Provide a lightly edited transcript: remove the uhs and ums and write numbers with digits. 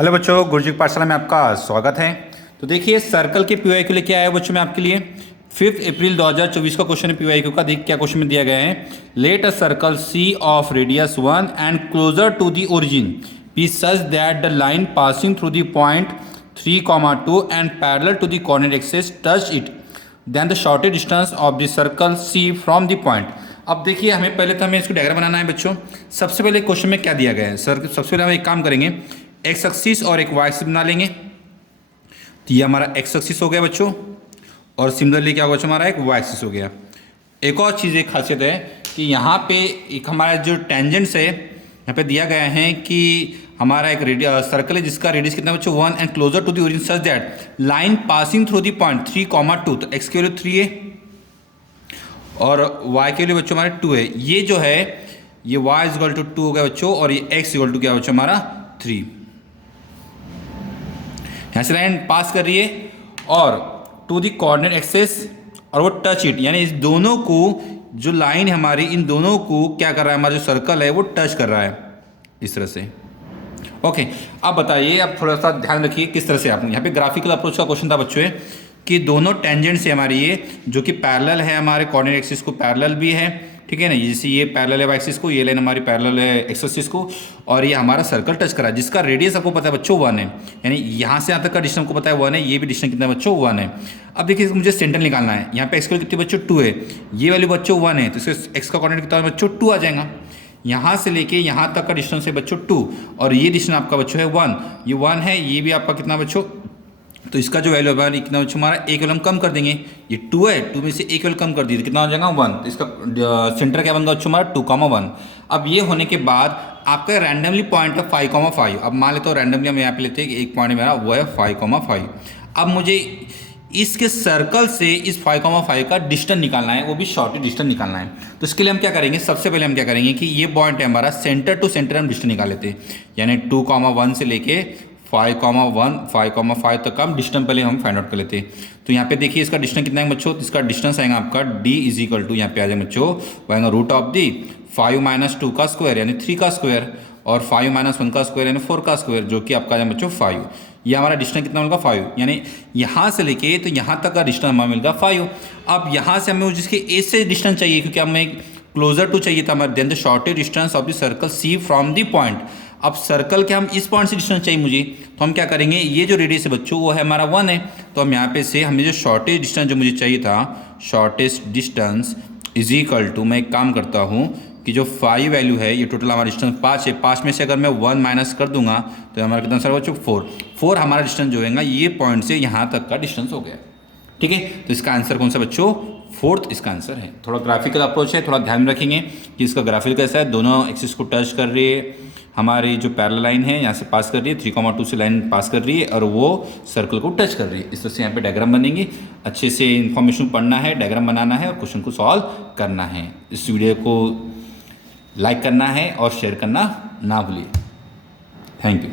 Hello बच्चों, गुरुजी की पाठशाला में आपका स्वागत है। तो देखिए सर्कल के पीवाई के लिए क्या है बच्चों में आपके लिए 5 अप्रैल 2024 का क्वेश्चन है पीवाई का। देखिए क्या क्वेश्चन में दिया गया है। Let a circle C of radius 1 and closer to the origin be such that the line passing through the point 3,2 and parallel to the coordinate axis touch it then the shortest distance of the circle C from the point. अब देखिए हमें इसको diagram बनाना है बच्चों। सबसे पहले question में क्या दिया गया है सर, सबसे पहले हम एक काम करेंगे, एक्स एक्सिस और एक वाई एक्सिस बना लेंगे। तो ये हमारा एक्स एक्सिस हो गया बच्चों, और सिमिलरली क्या होगा बच्चों, हमारा एक वाई एक्सिस हो गया। एक और चीज़, एक खासियत है कि यहाँ पे एक हमारा जो टेंजेंट्स है यहाँ पे दिया गया है कि हमारा एक सर्कल है जिसका रेडियस कितना बच्चों 1 and closer to the origin such that line passing through the point 3,2। तो एक्स के लिए 3 है और वाई के लिए बच्चों हमारे 2 है। ये जो है ये y इजल टू 2 हो गया बच्चों, और ये x इजल टू क्या बच्चों हमारा 3। यहाँ से लाइन पास कर रही है और टू द कोऑर्डिनेट एक्सिस और वो टच इट, यानी इस दोनों को जो लाइन है हमारी, इन दोनों को क्या कर रहा है, हमारा जो सर्कल है वो टच कर रहा है इस तरह से। ओके, अब बताइए, अब थोड़ा सा ध्यान रखिए किस तरह से आप यहाँ पे ग्राफिकल अप्रोच का क्वेश्चन था बच्चों कि दोनों टेंजेंट से हमारी ये जो कि पैरेलल है हमारे कोऑर्डिनेट एक्सिस को पैरेलल भी है, ठीक है ना। जैसे ये पैरेलल है वाई एक्सिस को, ये लाइन हमारी पैरेलल है एक्स एक्सिस को, और ये हमारा सर्कल टच करा है जिसका रेडियस आपको पता है बच्चों 1 है, यानी यहाँ से यहाँ तक का डिस्टेंस आपको पता है 1 है, ये भी डिस्टेंस कितना बच्चों 1 है। अब देखिए मुझे सेंटर निकालना है। यहाँ पे एक्स की वैल्यू कितनी बच्चों 2 है, ये वैल्यू बच्चों 1 है, तो इसके एक्स का कोऑर्डिनेट कितना बच्चों 2 आ जाएगा। यहाँ से लेके यहाँ तक का डिस्टेंस है बच्चों 2, और ये डिस्टेंस आपका बच्चों है 1, ये 1 है, ये भी आपका कितना बच्चों, तो इसका जो वैल्यू है कितना बच्चों हमारा एक वैल्यू हम कम कर देंगे। ये 2 है, 2 में से एक वैल्यू कम कर दी तो कितना हो जाएगा 1। तो इसका सेंटर क्या बनेगा बच्चों हमारा 2,1। अब ये होने के बाद आपका रैंडमली पॉइंट है 5,5। अब मान लेते हो रैंडमली हम यहाँ पे लेते हैं कि एक पॉइंट मेरा वो है 5,5। अब मुझे इसके सर्कल से इस 5,5 का डिस्टेंस निकालना है, वो भी शॉर्टेस्ट डिस्टेंस निकालना है। तो इसके लिए हम क्या करेंगे, सबसे पहले हम क्या करेंगे कि ये पॉइंट है हमारा, सेंटर टू सेंटर हम डिस्टेंस निकाल लेते हैं, यानी 2,1 से लेके 5,5 तक का हम डिस्टेंस पहले हम फाइंड आउट कर लेते हैं। तो यहाँ पे देखिए इसका डिस्टेंस कितना है बच्चों, इसका डिस्टेंस आएगा आपका d इज इक्वल टू, यहाँ पे आ जाएगा बच्चों वो आएगा रूट ऑफ दी 5 - 2 का स्क्वायर यानी 3 का स्क्वायर, और 5 - 1 का स्क्वायर यानी 4 का स्क्वायर, जो कि आपका आ जाएगा बच्चों 5। ये हमारा डिस्टेंस कितना मिलेगा 5, यानी यहाँ से लेके तो यहाँ तक का डिस्टेंस हमें मिलेगा 5। अब यहाँ से हमें जिसके ए से डिस्टेंस चाहिए, क्योंकि हमें क्लोजर टू चाहिए था हमारे, then the shortest distance of the circle C from the point. अब सर्कल के हम इस पॉइंट से डिस्टेंस चाहिए मुझे, तो हम क्या करेंगे, ये जो रेडियस है बच्चों वो है हमारा 1 है, तो हम यहाँ पे से हमें जो शॉर्टेस्ट डिस्टेंस जो मुझे चाहिए था, shortest distance is equal to, मैं एक काम करता हूँ कि जो 5 वैल्यू है, ये टोटल हमारा डिस्टेंस 5 है, 5 में से अगर मैं 1 माइनस कर दूंगा तो हमारा कितना सर बच्चों 4 हमारा डिस्टेंस जो है ये पॉइंट से यहाँ तक का डिस्टेंस हो गया, ठीक है। तो इसका आंसर कौन सा बच्चों 4th इसका आंसर है। थोड़ा ग्राफिकल अप्रोच है, थोड़ा ध्यान रखेंगे कि इसका ग्राफिकल कैसा है, दोनों एक्सिस को टच कर रही है, हमारी जो पैरेलल लाइन है यहाँ से पास कर रही है, 3,2 से लाइन पास कर रही है, और वो सर्कल को टच कर रही है। इस तरह से यहाँ पे डायग्राम बनेंगे। अच्छे से इन्फॉर्मेशन पढ़ना है, डायग्राम बनाना है और क्वेश्चन को सॉल्व करना है। इस वीडियो को लाइक करना है और शेयर करना ना भूलिए। Thank you.